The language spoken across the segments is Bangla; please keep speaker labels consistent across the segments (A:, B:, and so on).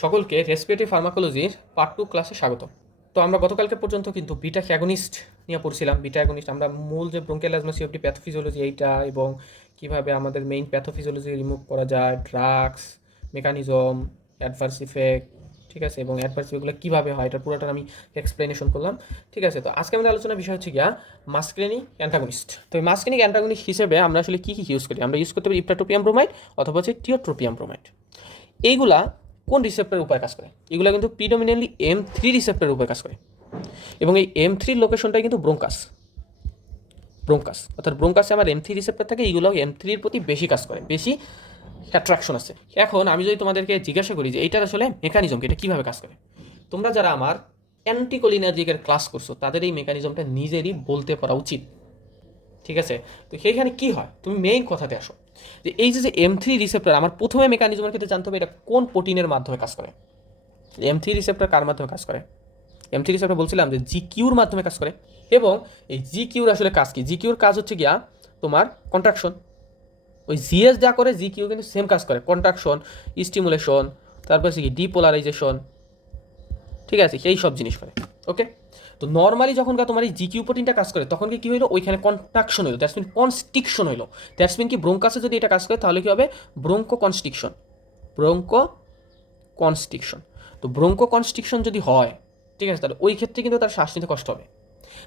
A: সকলকে রেসপিরেটরি ফার্মাকোলজির পার্ট টু ক্লাসে স্বাগত তো আমরা গতকালকে পর্যন্ত কিন্তু বিটা ক্যাগনিস্ট নিয়ে পড়ছিলাম। বিটা অ্যাগনিস্ট আমরা মূল যে ব্রঙ্কেল অ্যাজমা সিওপটি প্যাথোফিজিওলজি এইটা এবং কীভাবে আমাদের মেইন প্যাথোফিজিওলজি রিমুভ করা যায় ড্রাগস মেকানিজম অ্যাডভার্স ইফেক্ট ঠিক আছে? এবং অ্যাডভার্স ইফেক্টগুলো কীভাবে হয় এটা পুরোটা আমি এক্সপ্লেনেশন করলাম। ঠিক আছে? তো আজকে আমাদের আলোচনার বিষয় হচ্ছে গিয়া মাস্ক্রেনিক অ্যান্টাগনিস্ট তো এই মাস্ক্রেনিক অ্যান্টাগনিস্ট হিসেবে আমরা আসলে কী কী ইউজ করি? আমরা ইউজ করতে পারি ইপ্টাটোপিয়াম ব্রোমাইড অথবা হচ্ছে টিওট্রোপিয়াম ব্রোমাইড এইগুলা কোন রিসেপ্টরের উপরে কাজ করে? এগুলো কিন্তু প্রিডোমিনেন্টলি এম থ্রি রিসেপ্টরের উপরে কাজ করে। এবং এই এম থ্রির লোকেশনটাই কিন্তু ব্রোঙ্কাস। ব্রোঙ্কাস। অর্থাৎ ব্রোঙ্কাসে আমার এম থ্রি রিসেপ্টর থাকে এইগুলো এম থ্রির প্রতি বেশি কাজ করে, বেশি অ্যাট্রাকশন আছে। এখন আমি যদি তোমাদেরকে জিজ্ঞাসা করি যে এইটার আসলে মেকানিজম এটা কীভাবে কাজ করে? তোমরা যারা আমার অ্যান্টিকোলিনার্জিকের ক্লাস করছ, তাদের এই মেকানিজমটা নিজেরই বলতে পারা উচিত। ঠিক আছে? তো সেইখানে কি হয়? তুমি মেইন কথাতে আসো। যে এই যে এম থ্রি রিসেপ্টার আমার প্রথমে মেকানিজমের ক্ষেত্রে জানতে হবে এটা কোন প্রোটিনের মাধ্যমে কাজ করে। এম থ্রি রিসেপ্টার কার মাধ্যমে কাজ করে? এম থ্রি রিসেপ্টর বলছিলাম যে জি কিউর মাধ্যমে কাজ করে। এবং এই জি কিউর আসলে কাজ কি? জি কিউর কাজ হচ্ছে গিয়া তোমার কন্ট্রাকশন ওই জিএস যা করে জি কিউ কিন্তু সেম কাজ করে। কন্ট্রাকশন স্টিমুলেশন তারপর হচ্ছে কি ডিপোলারাইজেশন ঠিক আছে? সেই সব জিনিস করে। ওকে তো নর্মালি যখন তোমার এই জিকিউ প্রোটিনটা কাজ করে, তখন কি হইল? ওইখানে কন্ট্রাকশন হইল। দ্যাটস মিন কনস্ট্রিকশন হইল। দ্যাটস মিন কি? ব্রোঙ্কাসে যদি এটা কাজ করে, তাহলে কি হবে? ব্রোঙ্কো কনস্ট্রিকশন ব্রোঙ্কো কনস্ট্রিকশন তো ব্রোঙ্কো কনস্ট্রিকশন যদি হয়, ঠিক আছে, তাহলে ওই ক্ষেত্রে কিন্তু তার শ্বাস নিতে কষ্ট হবে।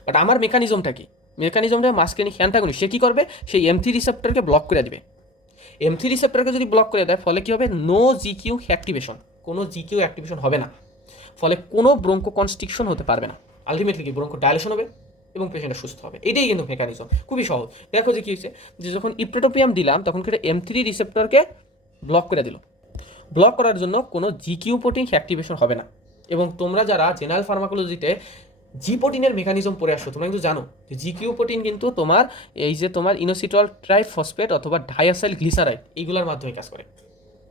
A: বাট আমার মেকানিজমটা কি? মেকানিজমটা মাস্কেনিক অ্যান্টাগনিস্ট সে কী করবে? সেই এম থ্রি রিসেপ্টরকে ব্লক করে দেবে। এম থ্রি রিসেপ্টরকে যদি ব্লক করে দেয়, ফলে কী হবে? নো জিকিউ অ্যাক্টিভেশন কোনো জিকিউ অ্যাক্টিভেশন হবে না। ফলে কোনো ব্রঙ্কো কনস্ট্রিকশন হতে পারবে না। আলটিমেটলি কি ব্রঙ্কো ডাইলেশন হবে এবং পেশেন্টটা সুস্থ হবে। এটাই কিন্তু মেকানিজম খুবই সহজ। দেখো যে কী হয়েছে, যে যখন ইপ্রেটোপিয়াম দিলাম, তখন কিন্তু এম থ্রি রিসেপ্টরকে ব্লক করে দিল। ব্লক করার জন্য কোনো জিকিউ প্রোটিন অ্যাক্টিভেশন হবে না। এবং তোমরা যারা জেনারেল ফার্মাকোলজিতে জি প্রোটিনের মেকানিজম পড়ে আসছো, তোমরা কিন্তু জানো যে জিকিউ প্রোটিন কিন্তু তোমার এই যে তোমার ইনোসিটল ট্রাইফসফেট অথবা ডায়াসাইল গ্লিসারাইড এইগুলোর মাধ্যমে কাজ করে।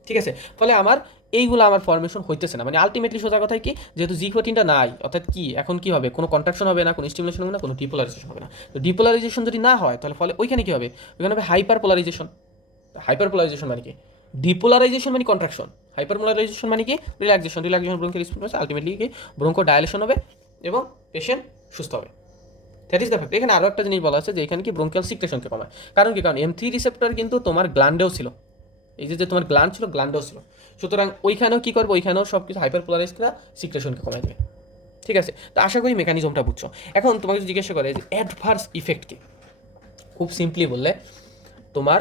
A: ঠিক আছে? ফলে আমার এইগুলো আমার ফর্মেশন হইতেছে না। মানে আলটিমেটলি সোজা কথাই কি, যেহেতু জি প্রোটিনটা নাই, অর্থাৎ কি, এখন কি হবে? কোনো কন্ট্রাকশন হবে না, কোনো স্টিমুলেশন হবে না, কোনো ডিপোলারাইজেশন হবে না। তো ডিপোলারাইজেশন যদি না হয়, তাহলে ফলে ওইখানে কি হবে? ওইখানে হবে হাইপার পোলারাইজেশন হাইপার পোলারাইজেশন মানে কি? ডিপোলারাইজেশন মানে কন্ট্রাকশন হাইপার পোলারাইজেশন মানে কি? রিল্যাক্সেশন রিল্যাক্সেশন ব্রঙ্কের রেসপন্স আলটিমেটলি কি? ব্রঙ্কো ডায়ালেশন হবে এবং পেশেন্ট সুস্থ হবে। দ্যাট ইজ দ্য ফ্যাক্ট এখানে আরও একটা জিনিস বলা আছে যে এখানে কি ব্রঙ্কিয়াল সিকটেশনকে কমায়। কারণ কি? কারণ এম থ্রি রিসেপ্টর কিন্তু তোমার গ্ল্যান্ডেও ছিল। এই যে তোমার গ্ল্যান্ড ছিল গ্ল্যান্ডেও ছিল। সুতরাং ওইখানেও কী করব? ওইখানেও সব কিছু হাইপার পোলারাইজ করা সিকটেশনকে কমায় দেবে। ঠিক আছে? তো আশা করি মেকানিজমটা বুঝছ। এখন তোমাকে জিজ্ঞাসা করে যে অ্যাডভার্স ইফেক্ট খুব সিম্পলি বললে, তোমার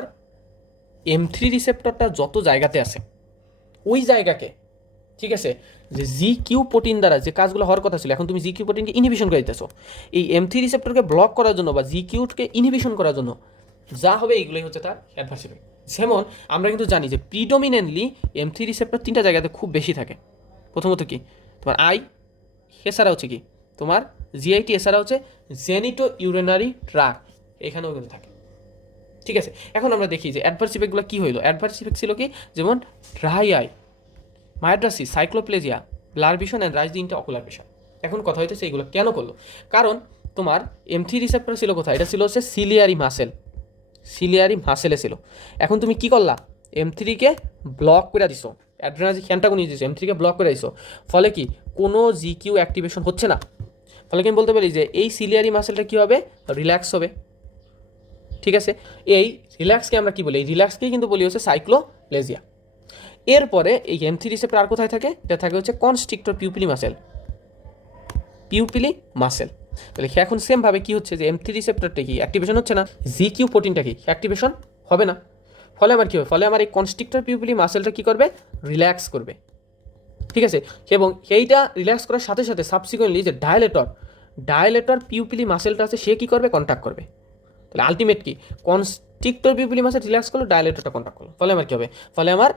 A: এম থ্রি রিসেপ্টরটা যত জায়গাতে আছে, ওই জায়গাকে, ঠিক আছে? যে জি কিউ প্রোটিন দ্বারা যে কাজগুলো হওয়ার কথা ছিল, এখন তুমি জি কিউ প্রোটিনকে ইনহিবিশন করে দিতেছো। এই এম থ্রি রিসেপ্টরকে ব্লক করার জন্য বা জি কিউকে ইনহিবিশন করার জন্য যা হবে এইগুলোই হচ্ছে তার অ্যাডভার্স ইফেক্ট যেমন, আমরা কিন্তু জানি যে প্রিডোমিনেন্টলি এম থ্রি রিসেপ্টর তিনটা জায়গাতে খুব বেশি থাকে। প্রথমত কি? তোমার আই এছাড়া হচ্ছে কি? তোমার জিআইটি এছাড়া হচ্ছে জেনিটো ইউরেনারি ট্রাক এখানেও কিন্তু থাকে। ঠিক আছে? এখন আমরা দেখি যে অ্যাডভার্স ইফেক্টগুলো কী হইল? অ্যাডভার্স ইফেক্ট ছিল কি? যেমন dry eye mydriasis cycloplegia blur vision and rise intraocular vision এখন কথা হইতেছে এইগুলো কেন করল? কারণ তোমার এম থ্রি রিসেপ্টর ছিল কোথায়? এটা ছিল হচ্ছে সিলিয়ারি মাসেল সিলিয়ারি মাসেলে ছিল এখন তুমি কি করলা? এম থ্রিকে ব্লক করে দিছো। অ্যাড্রেনাজি ক্যান্টাগনি দিছো। এম থ্রিকে ব্লক করে দিছো। ফলে কি? কোনো জি কিউ অ্যাক্টিভেশন হচ্ছে না। ফলে কি আমি বলতে পারি যে এই সিলিয়ারি মাসেলটা কী হবে? রিল্যাক্স হবে। ঠিক আছে? এই রিল্যাক্সকে আমরা কি বলি? এই রিল্যাক্সকেই কিন্তু বলি হচ্ছে সাইক্লোপ্লেজিয়া এরপরে এই এম থ্রি রিসেপ্টর আর কোথায় থাকে? এটা থাকে হচ্ছে constrictor pupillae muscle pupillae muscle তাহলে এখন সেমভাবে কি হচ্ছে যে এম থ্রি রিসেপ্টরটা কি অ্যাক্টিভেশন হচ্ছে না? জি কিউ প্রোটিনটা কি অ্যাক্টিভেশন হবে না? ফলে আমার কী হবে? ফলে আমার এই কনস্ট্রিক্টর পিউপিলি মাসেলটা কী করবে? রিল্যাক্স করবে। ঠিক আছে? এবং এইটা রিল্যাক্স করার সাথে সাথে সাবসিকুয়েন্টলি যে ডায়ালেটর ডায়ালেটর পিউপিলি মাসেলটা আছে, সে কী করবে? কন্ট্যাক্ট করবে। তাহলে আলটিমেট কি? কনস্ট্রিক্টর পিউপিলি মাসেল রিল্যাক্স করল ডায়ালেটরটা কন্ট্যাক্ট করল। ফলে আমার কী হবে? ফলে আমার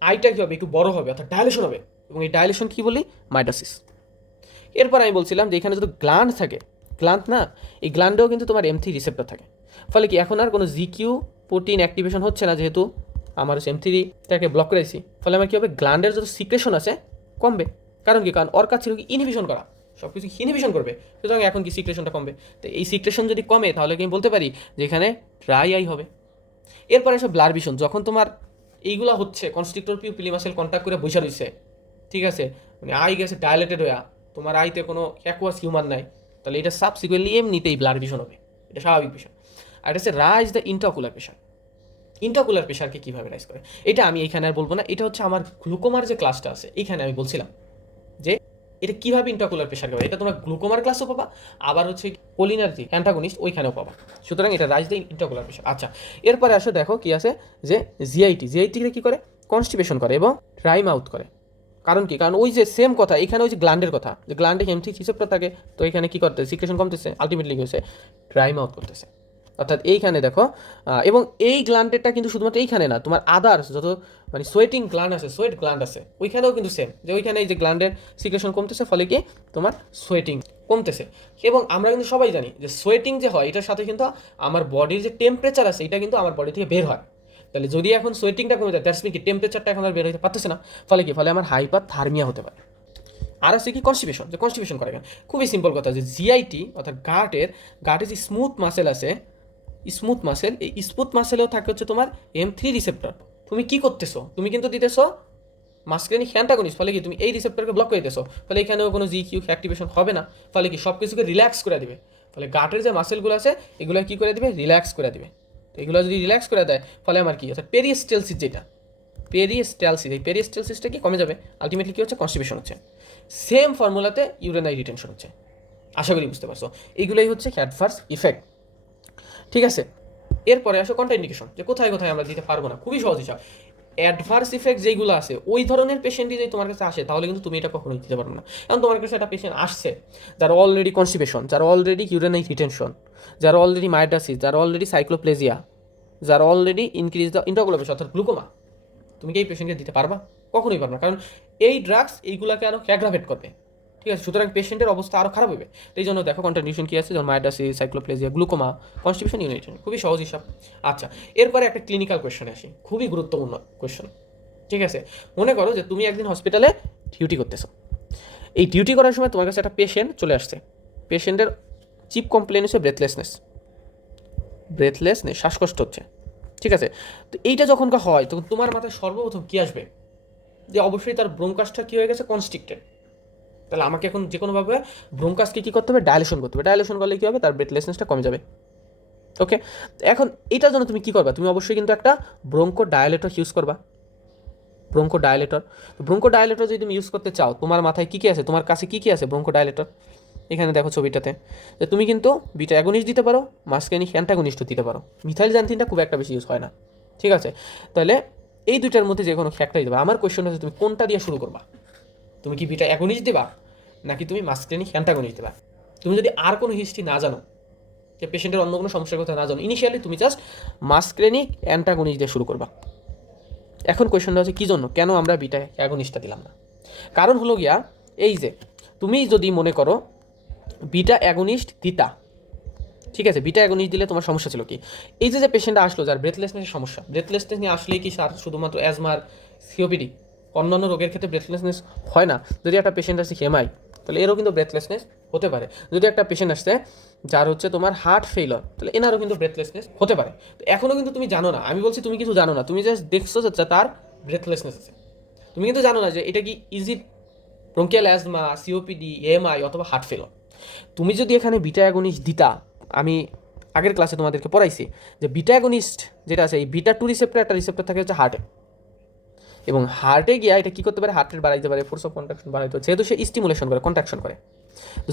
A: আইটা কী হবে? একটু বড় হবে, অর্থাৎ ডায়ালেশন হবে। এবং এই ডায়ালেশন কী বলি? মাইটাসিস এরপর আমি বলছিলাম যে এখানে যদি গ্লান্ড থাকে গ্ল্যান্ড না, এই গ্লান্ডেও কিন্তু তোমার এম থ্রি রিসেপ্টর থাকে। ফলে কি এখন আর কোনো জিকিউ প্রোটিন অ্যাক্টিভেশন হচ্ছে না যেহেতু আমার এম থ্রিটাকে ব্লক করেছি। ফলে আমার কী হবে? গ্ল্যান্ডের যত সিক্রেশন আছে, কমবে। কারণ কি? কারণ ওর ছিল কি? ইনহিবিশন করা। সব কিছু ইনহিবিশন করবে? সুতরাং এখন কি সিক্রেশনটা কমবে? তো এই সিক্রেশন যদি কমে, তাহলে কি আমি বলতে পারি যে এখানে ড্রাই আই হবে। এরপরে এসে ব্লার ভিশন যখন তোমার এইগুলা হচ্ছে কনস্ট্রিক্টর পিউপিলি মাসেল কন্ট্যাক্ট করে বসে রয়েছে, ঠিক আছে? মানে আই গেছে ডায়ালেটেড হয়ে তোমার আইতে কোনো অ্যাকোয়াস হিউমার নাই, তাহলে এটা সাবসিকুয়েন্টলি এমনিতেই ব্লাড ভিশন হবে। এটা স্বাভাবিক বিষয় আর এটা হচ্ছে rise the intraocular pressure intraocular প্রেশারকে কীভাবে রাইজ করে? এটা আমি এখানে আর বলব না, এটা হচ্ছে আমার গ্লুকোমার যে ক্লাসটা আছে, এখানে আমি বলছিলাম যে এটা কীভাবে ইন্টাকুলার প্রেশার হবে এটা তোমরা গ্লুকোমার ক্লাসও পাবা, আবার হচ্ছে কোলিনার যে অ্যান্টাগনিস্ট ওইখানেও পাবা। সুতরাং এটা রাইজ দ্য ইন্টাকুলার প্রেশার আচ্ছা এরপরে আসো দেখো কি আছে যে জিআইটি জিআইটিকে কী করে? কনস্টিপেশন করে এবং ড্রাই মাউথ করে। কারণ কি? কারণ ওই যে সেম কথা, এখানে ওই যে গ্ল্যান্ডের কথা, যে গ্ল্যান্ডে হেমথিক রিসেপ্টর থাকে, তো এখানে কী করতেছে? সিক্রেশন কমতেছে আলটিমেটলি কি হচ্ছে ড্রাই মাউথ করতেছে। অর্থাৎ এইখানে দেখো এবং এই গ্ল্যান্ডেরটা কিন্তু শুধুমাত্র এইখানে না, তোমার আদার্স যত মানে সোয়েটিং গ্ল্যান্ড আছে সোয়েট গ্ল্যান্ড আছে, ওইখানেও কিন্তু সেম যে ওইখানে এই যে গ্ল্যান্ডের সিক্রেশন কমতেছে, ফলে কি? তোমার সোয়েটিং কমতেছে। এবং আমরা কিন্তু সবাই জানি যে সোয়েটিং যে হয়, এটার সাথে কিন্তু আমার বডির যে টেম্পারেচার আছে, এটা কিন্তু আমার বডি থেকে বের হয়। তাহলে যদি এখন সোয়েটিংটা কমে যায় দ্যাটস মিন কি টেম্পারেচারটা এখন আর বের হতে পারতেছে না। ফলে কি? ফলে আমার হাইপার থার্মিয়া হতে পারে। আর আছে কি কনস্টিপেশন যে কনস্টিপেশন করে খুবই সিম্পল কথা যে জিআইটি অর্থাৎ গার্টের গার্টের যে স্মুথ মাসেল আছে স্মুথ মাসেল এই স্মুথ মাসেলেও থাকে হচ্ছে তোমার এম থ্রি রিসেপ্টর তুমি কি করতেছো? তুমি কিন্তু দিতেছো মাসক্রেনি হ্যান্টাগনিস ফলে কি? তুমি এই রিসেপ্টরকে ব্লক করে দিতেছো। ফলে এখানেও কোনো জি কিউ অ্যাক্টিভেশন হবে না। ফলে কি? সব কিছুকে রিল্যাক্স করে দিবে। ফলে গাটের যে মাসেলগুলো আছে, এগুলো কি করে দিবে? রিল্যাক্স করে দিবে। এগুলো যদি রিল্যাক্স করে দেয়, ফলে আমার কি? অর্থাৎ পেরিয়েস্টেলসিস যেটা পেরিয়েস্টেলসিস এই পেরিয়েস্টেলসিসটা কি কমে যাবে? আলটিমেটলি কী হচ্ছে? কনস্টিপেশন হচ্ছে। সেম ফর্মুলাতে ইউরেনারি রিটেনশন হচ্ছে। আশা করি বুঝতে পারছ। এগুলোই হচ্ছে অ্যাডভার্স ইফেক্ট ঠিক আছে? এরপরে আসো কন্ট্রাইন্ডিকেশন যে কোথায় কোথায় আমরা দিতে পারব না? খুবই সহজ হিসাব। অ্যাডভার্স ইফেক্ট যেগুলো আছে, ওই ধরনের পেশেন্টই যদি তোমার কাছে আসে, তাহলে কিন্তু তুমি এটা কখনোই দিতে পারবে না। কারণ তোমার কাছে একটা পেশেন্ট আসছে, যার অলরেডি কনস্টিপেশন যার অলরেডি ইউরেনাই রিটেনশন যার অলরেডি মাইডাসিস যার অলরেডি সাইক্লোপ্লেজিয়া যার অলরেডি ইনক্রিজ দ্য ইন্টারকোলাপেশন অর্থাৎ গ্লুকোমা তুমি কি এই পেশেন্টকে দিতে পারবা? কখনোই পারবে না। কারণ এই ড্রাগস এইগুলোকে আরও অ্যাগ্রাভেট করবে। ঠিক আছে? সুতরাং পেশেন্টের অবস্থা আরও খারাপ হবে। এই জন্য দেখো কন্টিনিউশন কি আছে? যেমন মাইডাসিস সাইক্লোপ্লেজিয়া গ্লুকোমা কনস্টিপেশন ইউনিটেশন খুবই সহজ হিসাব। আচ্ছা এরপরে একটা ক্লিনিক্যাল কোয়েশনে আসি। খুবই গুরুত্বপূর্ণ কোয়েশন ঠিক আছে? মনে করো যে তুমি একদিন হসপিটালে ডিউটি করতেছো। এই ডিউটি করার সময় তোমার কাছে একটা পেশেন্ট চলে আসছে। পেশেন্টের চিপ কমপ্লেন হচ্ছে ব্রেথলেসনেস ব্রেথলেসনেস শ্বাসকষ্ট হচ্ছে। ঠিক আছে? তো এইটা যখন হয়, তখন তোমার মাথায় সর্বপ্রথম কী আসবে? যে অবশ্যই তার ব্রোঙ্কাসটা কী হয়ে গেছে? কনস্ট্রিক্টেড তাহলে আমাকে এখন যে কোনোভাবে ব্রোঙ্কাসকে কী করতে হবে? ডায়ালেশন করতে হবে। ডায়ালেশন করলে কী হবে? তার ব্রেথলেসনেসটা কমে যাবে। ওকে এখন এটার জন্য তুমি কী করবা? তুমি অবশ্যই কিন্তু একটা ব্রোঙ্কো ডায়ালেটর ইউজ করবা। ব্রোঙ্কো ডায়ালেটর ব্রোঙ্কো ডায়ালেটর যদি তুমি ইউজ করতে চাও, তোমার মাথায় কী কী আছে? তোমার কাছে কী কী আছে ব্রোঙ্কো ডায়ালেটর এখানে দেখো ছবিটাতে। যে তুমি কিন্তু বিটা অ্যাগনিস্ট দিতে পারো মাসকেনিক অ্যান্টাগনিস্টও দিতে পারো। মিথাইল জান্থিনটা খুব একটা বেশি ইউজ হয় না। ঠিক আছে? তাহলে এই দুইটার মধ্যে যে কোনো একটাই দেবে আমার কোয়েশ্চন হচ্ছে তুমি কোনটা দিয়ে শুরু করবা? তুমি কি বিটা অ্যাগনিস্ট দেবা? নাকি তুমি মাসক্রেনিক অ্যান্টাগনিস্ট দেবা? তুমি যদি আর কোনো হিস্ট্রি না জানো, যে পেশেন্টের অন্য কোনো সমস্যার কথা না জানো ইনিশিয়ালি তুমি জাস্ট মাসক্রেনিক অ্যান্টাগনিস্ট দিয়ে শুরু করবা। এখন কোয়েশনটা হচ্ছে, কী জন্য? কেন আমরা বিটা অ্যাগনিস্টটা দিলাম না? কারণ হলো গিয়া, এই যে, তুমি যদি মনে করো বিটা অ্যাগনিস্ট দিতা, ঠিক আছে বিটা অ্যাগনিস্ট দিলে তোমার সমস্যা ছিল কি? এই যে যে পেশেন্টটা আসলো, যার ব্রেথলেসনেসের সমস্যা ব্রেথলেসনেস নিয়ে আসলেই কি স্যার শুধুমাত্র অ্যাজমার সিওপিডি অন্যান্য রোগের ক্ষেত্রে ব্রেথলেসনেস হয় না। যদি একটা পেশেন্ট আসে হেমাই তাহলে এরও কিন্তু ব্রেথলেসনেস হতে পারে। যদি একটা পেশেন্ট আসছে যার হচ্ছে তোমার হার্ট ফেইলর তাহলে এনারও কিন্তু ব্রেথলেসনেস হতে পারে। তো এখনও কিন্তু তুমি জানো না। আমি বলছি তুমি কিছু জানো না। তুমি জাস্ট দেখছ যে তার ব্রেথলেসনেস আছে। তুমি কিন্তু জানো না যে এটা কি eg bronchial asthma COPD MI অথবা হার্ট ফেলর তুমি যদি এখানে বিটা দিতা, আমি আগের ক্লাসে তোমাদেরকে পড়াইছি যে বিটা যেটা আছে, এই বিটা টু রিসেপ্টার একটা রিসেপ্টার থাকে হচ্ছে হার্টে এবং হার্টে গিয়া এটা কী করতে পারে? হার্টের বাড়াইতে পারে ফোর্স অফ কন্ট্রাকশন বাড়াইতে যেহেতু সে স্টিমুলেশন করে কন্ট্রাকশন করে।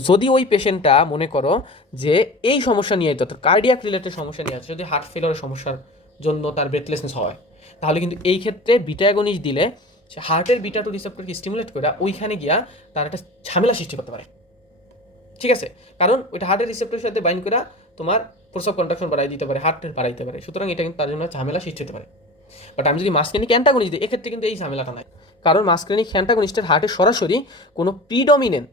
A: যদি ওই পেশেন্টটা মনে করো যে এই সমস্যা নিয়ে, অর্থাৎ কার্ডিয়াক রিলেটেড সমস্যা নিয়ে আছে, যদি হার্ট ফেলারের সমস্যার জন্য তার ব্রেথলেসনেস হয়, তাহলে কিন্তু এই ক্ষেত্রে বিটা অ্যাগনিস্ট দিলে সে হার্টের বিটা টু রিসেপ্টরকে স্টিমুলেট করে ওইখানে গিয়া তার একটা ঝামেলা সৃষ্টি করতে পারে। ঠিক আছে? কারণ ওইটা হার্টের রিসেপ্টরের সাথে বাইন করা তোমার অফ কন্ট্রাকশন বাড়াই দিতে পারে হার্টের বাড়াইতে পারে। সুতরাং এটা কিন্তু তার জন্য ঝামেলা সৃষ্টি হতে পারে। বাট আমি যদি মাসক্রেনিক অ্যান্টাগনিস্ট দিই, এক্ষেত্রে কিন্তু এই ঝামেলাটা নাই। কারণ মাসক্রেনিক অ্যান্টাগনিস্টের হার্টে সরাসরি কোনো প্রিডমিনেন্ট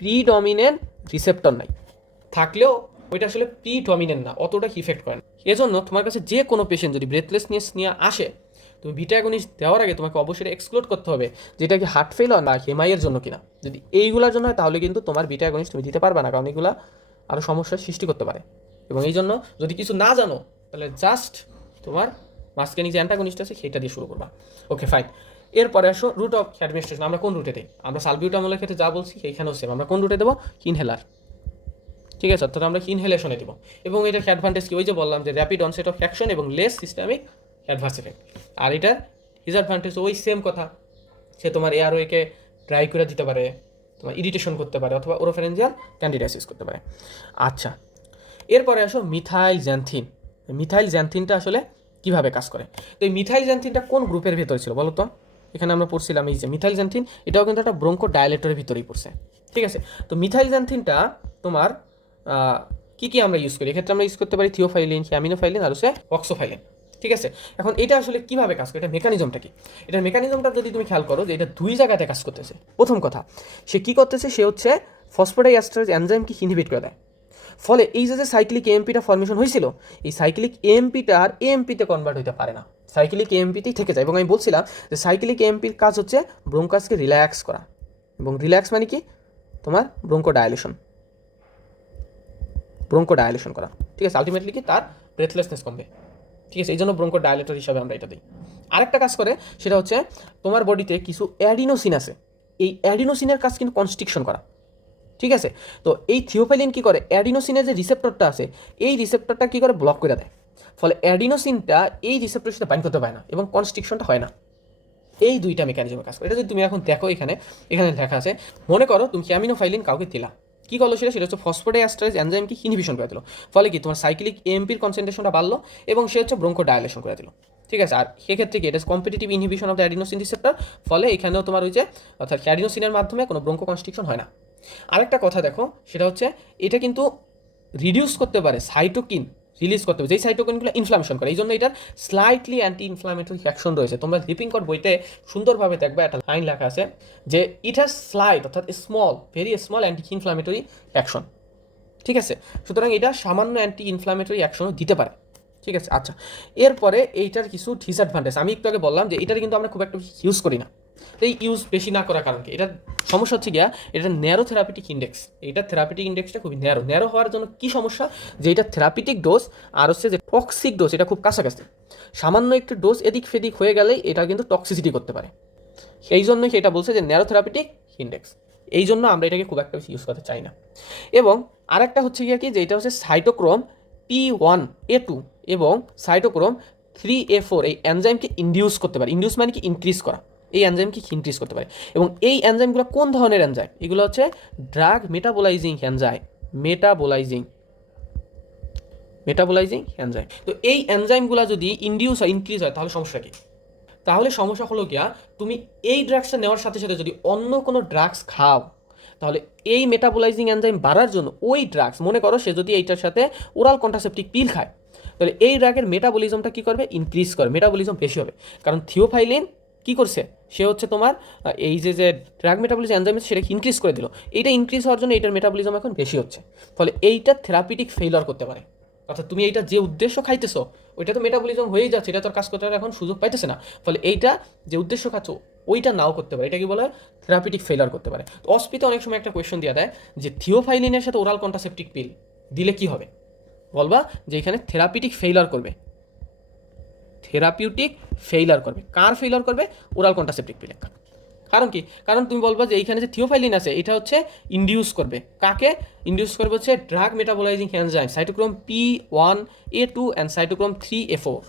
A: প্রিডমিনেন্ট রিসেপ্টর নাই। থাকলেও ওইটা আসলে প্রিডমিনেন্ট না, অতটা ইফেক্ট করে না। এজন্য তোমার কাছে যে কোনো পেশেন্ট যদি ব্রেথলেসনেস নিয়ে আসে, তুমি বিটাগনিস্ট দেওয়ার আগে তোমাকে অবশ্যই এক্সক্লুড করতে হবে যেটা কি হার্ট ফেল না হেমাইয়ের জন্য কিনা। যদি এইগুলোর জন্য হয়, তাহলে কিন্তু তোমার বিটাগনিস্ট তুমি দিতে পারবে না, কারণ এগুলো আরও সমস্যার সৃষ্টি করতে পারে। এবং এই জন্য যদি কিছু না জানো, তাহলে জাস্ট তোমার মাঝখানে যে অ্যান্টাগনিস্ট আছে সেটা দিয়ে শুরু করবা। ওকে ফাইন এরপরে আসো রুট অফ অ্যাডমিনিস্ট্রেশন আমরা কোন রুটে দেই? আমরা সালবিউটামলের ক্ষেত্রে যা বলছি, সেইখানেও সেম আমরা কোন রুটে দেবো? ইনহেলার ঠিক আছে, অর্থাৎ আমরা ইনহেলেশনে দেবো। এবং এটার অ্যাডভান্টেজ কি? ওই যে বললাম যে র্যাপিড অনসেট অফ অ্যাকশন এবং লেস সিস্টেমিক অ্যাডভার্স এফেক্ট আর এটার ডিসঅ্যাডভান্টেজ ওই সেম কথা। সে তোমার এয়ারওয়েকে ড্রাই করে দিতে পারে, তোমার ইরিটেশন করতে পারে, অথবা ওরোফেরেঞ্জিয়াল ক্যান্ডিডাইসিস করতে পারে। আচ্ছা এরপরে আসো মিথাইল জ্যান্থিন মিথাইল জ্যান্থিনটা আসলে কীভাবে কাজ করে। তো এই মিথাইল জ্যান্থিনটা কোন গ্রুপের ভেতরে ছিল বলো তো? এখানে আমরা পড়ছিলাম এই যে মিথাইল জ্যান্থিন, এটাও কিন্তু একটা ব্রঙ্কো ডায়ালেটরের ভিতরেই পড়ছে। ঠিক আছে? তো মিথাইল জ্যান্থিনটা তোমার কি কি আমরা ইউজ করি? এক্ষেত্রে আমরা ইউজ করতে পারি থিওফাইলিন অ্যামিনোফাইলিন, আর হচ্ছে অক্সোফাইলিন। ঠিক আছে? এখন এটা আসলে কীভাবে কাজ করে? এটা মেকানিজমটা কি? এটার মেকানিজমটা যদি তুমি খেয়াল করো যে এটা দুই জায়গাতে কাজ করতেছে। প্রথম কথা, সে কি করতেছে? সে হচ্ছে ফসফোডাইএস্টারেজ এনজাইমকে ইনহিবিট করে দেয়। ফলে এই যে সাইক্লিক এএমপিটা ফর্মেশন হয়েছিল, এই সাইক্লিক এএমপিটা আর এএমপিতে কনভার্ট হতে পারে না। সাইক্লিক এএমপিতেই থেকে যায়। এবং আমি বলছিলাম যে সাইক্লিক এএমপির কাজ হচ্ছে ব্রোঙ্কাসকে রিল্যাক্স করা। এবং রিল্যাক্স মানে কি? তোমার ব্রোঙ্কো ডায়ালেশন ব্রোঙ্কো ডায়ালেশন করা। ঠিক আছে আলটিমেটলি কি? তার ব্রেথলেসনেস কমবে। ঠিক আছে, এই জন্য ব্রোঙ্কো ডায়ালেটর হিসাবে আমরা এটা দিই। আরেকটা কাজ করে, সেটা হচ্ছে তোমার বডিতে কিছু অ্যাডিনোসিন আছে। এই অ্যাডিনোসিনের কাজ কিন্তু কনস্ট্রিকশন করা। ঠিক আছে? তো এই থিওফাইলিন কি করে? অ্যাডিনোসিনের যে রিসেপ্টরটা আছে, এই রিসেপ্টরটা কি করে ব্লক করে দেয়? ফলে অ্যাডিনোসিনটা এই রিসেপ্টরের সাথে বাইন্ড করতে পারে না এবং কনস্ট্রিকশনটা হয় না। এই দুইটা মেকানিজমে কাজ করে। এটা যদি তুমি এখন দেখো এখানে এখানে লেখা আছে, মনে করো তুমি অ্যামিনোফাইলিন কাউকে দিলা। কী করল সেটা? সেটা হচ্ছে ফসফোডাইস্টারেজ এনজাইমকে ইনহিবিশন করে দিল। ফলে কি? তোমার সাইক্লিক এমপির কনসেন্ট্রেশনটা বাড়লো এবং সে হচ্ছে ব্রঙ্কো ডায়ালেশন করে দিল। ঠিক আছে? আর সেক্ষেত্রে কি? এটা competitive inhibition of the adenosine receptor ফলে এখানেও তোমার ওই যে, অর্থাৎ অ্যাডিনোসিনের মাধ্যমে কোনো ব্রঙ্কো কনস্ট্রিকশন হয় না। আরেকটা কথা দেখো, সেটা হচ্ছে এটা কিন্তু রিডিউস করতে পারে সাইটোকিন রিলিজ করতে পারে। যেই সাইটোকিনগুলো ইনফ্লামেশন করে এই জন্য এটার স্লাইটলি অ্যান্টি ইনফ্লামেটরি অ্যাকশন রয়েছে। তোমরা লিপিং কট বইতে সুন্দরভাবে দেখবে, একটা লাইন লেখা আছে যে ইট হ্যাজ স্লাইড অর্থাৎ small very small anti inflammatory action ঠিক আছে? সুতরাং এটা সামান্য অ্যান্টি ইনফ্লামেটরি অ্যাকশনও দিতে পারে। ঠিক আছে? আচ্ছা এরপরে এইটার কিছু ডিসঅ্যাডভান্টেজ আমি একটু আগে বললাম যে এটার কিন্তু আমরা খুব একটা ইউজ করি না। এই ইউজ বেশি না করার কারণ কি? এটার সমস্যা হচ্ছে গিয়া, এটা ন্যারো থেরাপিটিক ইন্ডেক্স এটা থেরাপিটিক ইন্ডেক্সটা খুবই ন্যারো ন্যারো হওয়ার জন্য কি সমস্যা? যে এটা থেরাপিটিক ডোজ আর হচ্ছে যে টক্সিক ডোজ এটা খুব কাছাকাছি। সামান্য একটু ডোজ এদিক ফেদিক হয়ে গেলেই এটা কিন্তু টক্সিসিটি করতে পারে। সেই জন্যই সেটা বলছে যে ন্যারো থেরাপিটিক ইন্ডেক্স এই জন্য আমরা এটাকে খুব একটা বেশি ইউজ করতে চাই না। এবং আরেকটা হচ্ছে গিয়া কি? যে এটা হচ্ছে cytochrome P one A two এবং সাইটোক্রোম থ্রি এ ফোর এই এনজাইমকে ইনডিউস করতে পারে। ইন্ডিউস মানে কি? ইনক্রিজ করা। এই এনজাইমকে ইনক্রিজ করতে পারে। এবং এই এনজাইমগুলো কোন ধরনের এনজাইম এগুলো হচ্ছে drug metabolising enzyme metabolising metabolising enzyme তো এই এনজাইমগুলো যদি ইনডিউস হয় ইনক্রিজ হয়, তাহলে সমস্যা কি? তাহলে সমস্যা হলো গিয়া, তুমি এই ড্রাগসটা নেওয়ার সাথে সাথে যদি অন্য কোনো ড্রাগস খাও, তাহলে এই মেটাবোলাইজিং এনজাইম বাড়ার জন্য ওই ড্রাগস মনে করো সে যদি এইটার সাথে ওরাল কন্ট্রাসেপটিক পিল খায়, তাহলে এই ড্রাগের মেটাবলিজমটা কী করবে? ইনক্রিজ করে। মেটাবলিজম বেশি হবে। কারণ থিওফাইলিন কি করছে? সে হচ্ছে তোমার এই যে যে ড্রাগ মেটাবলিজম এনজাইম সেটাকে ইনক্রিজ করে দিল। এইটা ইনক্রিজ হওয়ার জন্য এইটার মেটাবলিজম এখন বেশি হচ্ছে। ফলে এইটা থেরাপিটিক ফেইলার করতে পারে। অর্থাৎ তুমি এইটা যে উদ্দেশ্য খাইতেছো, ওইটা তো মেটাবলিজম হয়েই যাচ্ছে, এটা তোর কাজ করতে এখন সুযোগ পাইতেছে না। ফলে এইটা যে উদ্দেশ্য খাচ্ছ, ওইটা নাও করতে পারে। এটা কি বলে থেরাপিটিক ফেলার করতে পারে। তো অস্পিতে অনেক সময় একটা কোয়েশ্চেন দেওয়া দেয় যে, থিওফাইলিনের সাথে ওরাল কন্ট্রাসেপটিক পিল দিলে কি হবে? বলবা যে এখানে থেরাপিটিক ফেইলার করবে। থেরাপিউটিক ফেইলার করবে। কার ফেইলার করবে? ওরাল কন্ট্রাসেপটিক পিলে কারণ কি? কারণ তুমি বলবা যে এইখানে যে থিওফাইলিন আছে, এটা হচ্ছে ইন্ডিউস করবে। কাকে? ইন্ডিউস করবে হচ্ছে drug metabolising enzyme cytochrome P one A two and cytochrome three A four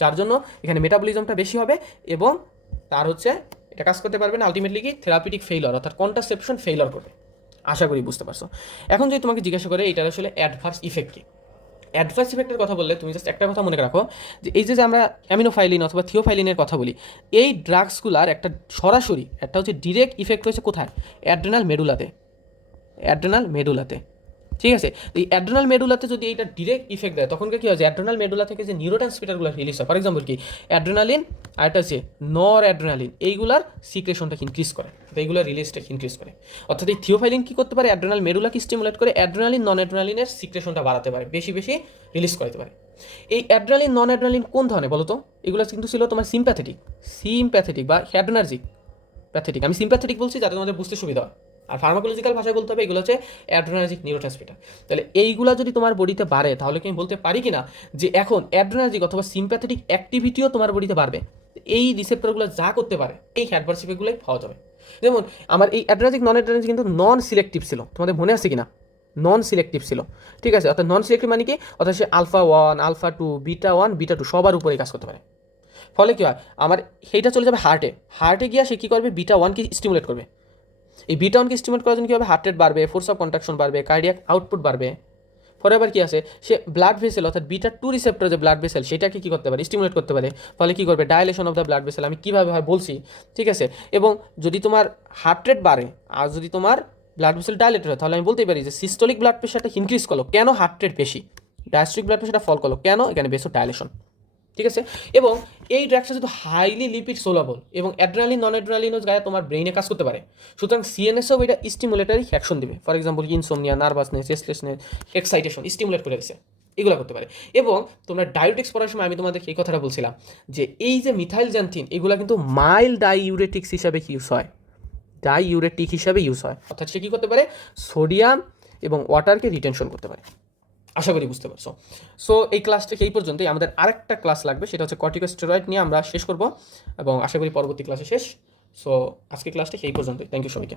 A: যার জন্য এখানে মেটাবলিজমটা বেশি হবে এবং তার হচ্ছে এটা কাজ করতে পারবে না আলটিমেটলি কি? থেরাপিটিক ফেইলার অর্থাৎ কন্ট্রাসেপশন ফেইলার করবে। আশা করি বুঝতে পারছ। এখন যদি তোমাকে জিজ্ঞাসা করে, এটার আসলে অ্যাডভার্স ইফেক্ট কি? অ্যাডভার্স ইফেক্টের কথা বললে, তুমি জাস্ট একটা কথা মনে রাখো যে এই যে আমরা অ্যামিনোফাইলিন অথবা থিওফাইলিনের কথা বলি, এই ড্রাগসগুলার একটা সরাসরি একটা হচ্ছে ডিরেক্ট ইফেক্ট রয়েছে কোথায়? অ্যাড্রেনাল মেডুলাতে অ্যাড্রেনাল মেডুলাতে ঠিক আছে? এই অ্যাড্রেনাল মেডুলাতে যদি এইটা ডিরেক্ট ইফেক্ট দেয়, তখন কি হয় যে অ্যাড্রেনাল মেডুলা থেকে যে নিউরোট্রান্সমিটারগুলো রিলিজ হয়? ফর এক্সাম্পল কি? অ্যাড্রেনালিন আর একটা হচ্ছে নর অ্যাড্রেনালিন এইগুলার সিক্রেশনটাকে ইনক্রিজ করে। তো এইগুলোর রিলিজটাকে ইনক্রিজ করে। অর্থাৎ এই থিওফাইলিন কি করতে পারে? অ্যাড্রেনাল মেডুলাকে স্টিমুলেট করে অ্যাড্রেনালিন নন অ্যাড্রেনালিনের সিক্রেশনটা বাড়াতে পারে, বেশি বেশি রিলিজ করতে পারে। এই অ্যাড্রেনালিন নন অ্যাড্রেনালিন কোন ধরনের বলো তো? এগুলো কিন্তু ছিল তোমার সিম্প্যাথেটিক সিম্প্যাথেটিক বা হ্যাডনার্জিক প্যাথেটিক আমি সিম্প্যাথেটিক বলছি যাতে তোমাদের বুঝতে সুবিধা হয়। আর ফার্মাকোলজিক্যাল ভাষায় বলতে হবে, এগুলো হচ্ছে অ্যাড্রেনার্জিক নিউরোট্রান্সমিটার তাহলে এইগুলা যদি তোমার বডিতে বাড়ে, তাহলে কি আমি বলতে পারি কি না যে এখন অ্যাড্রেনার্জিক অথবা সিম্প্যাথেটিক অ্যাক্টিভিটিও তোমার বডিতে বাড়বে। এই রিসেপ্টরগুলো যা করতে পারে, এই অ্যাডভার্স ইফেক্টগুলোই পাওয়া যাবে। যেমন আমার এই অ্যাড্রাজিক নন অ্যাড্রাজিক কিন্তু নন সিলেক্টিভ ছিল। তোমাদের মনে আছে কি না নন সিলেক্টিভ ছিল। ঠিক আছে? অর্থাৎ নন সিলেক্টিভ মানে কি? অর্থাৎ সে alpha one alpha two beta one beta two সবার উপরে কাজ করতে পারে। ফলে কী হয়? আমার, সেইটা চলে যাবে হার্টে হার্টে গিয়ে সে কী করবে? বিটা ওয়ানকে স্টিমুলেট করবে। এই বিটা ওয়ানকে স্টিমুলেট করার জন্য কী হবে হার্ট রেট বাড়বে ফোর্স অফ কন্ট্রাকশন বাড়বে কার্ডিয়াক আউটপুট বাড়বে? পরে আবার কি আছে সে ব্লাড ভেসেল অর্থাৎ বিটা টু রিসেপ্টর যে ব্লাড ভেসেল সেটাকে কি করতে পারে? স্টিমুলেট করতে পারে। ফলে কি করবে? Dilation of the blood vessel আমি কীভাবে হয় বলছি। ঠিক আছে? এবং যদি তোমার হার্ট রেট বাড়ে, আর যদি তোমার ব্লাড ভেসেল ডাইলেটেড হয়, তাহলে আমি বলতেই পারি যে সিস্টোলিক ব্লাড প্রেশারটা ইনক্রিজ করল। কেন হার্ট রেট বেশি? ডায়াস্ট্রিক ব্লাড প্রেশারটা ফল করল। কেন? এখানে বেসো ডাইলেশন ঠিক আছে? এবং এই ড্রাগসটা যেহেতু হাইলি লিপিড সোলাবল এবং অ্যাড্রালিন নন অ্যাড্রালিনোজ গায়ে তোমার ব্রেইনে কাজ করতে পারে। সুতরাং সিএনএসও এটা স্টিমুলেটারি অ্যাকশন দিবে। For example insomnia nervousness restlessness excitation stimulate করে দিচ্ছে এগুলো করতে পারে। এবং তোমরা ডায়োটিক্স পড়ার সময় আমি তোমাদের এই কথাটা বলছিলাম যে এই যে মিথাইল জ্যান্থিন এগুলো কিন্তু মাইল্ড ডাইউরেটিক্স হিসাবে ইউজ হয়। ডাইউরেটিক হিসাবে ইউজ হয়। অর্থাৎ সে কী করতে পারে? সোডিয়াম এবং ওয়াটারকে রিটেনশন করতে পারে। আশা করি বুঝতে পারছ। সো এই ক্লাসটা এই পর্যন্তই? আমাদের আরেকটা ক্লাস লাগবে, সেটা হচ্ছে কর্টিকোস্টেরয়েড নিয়ে আমরা শেষ করব এবং আশা করি পরবর্তী ক্লাসে শেষ। সো আজকে ক্লাসটা সেই পর্যন্তই? থ্যাংক ইউ সবাইকে।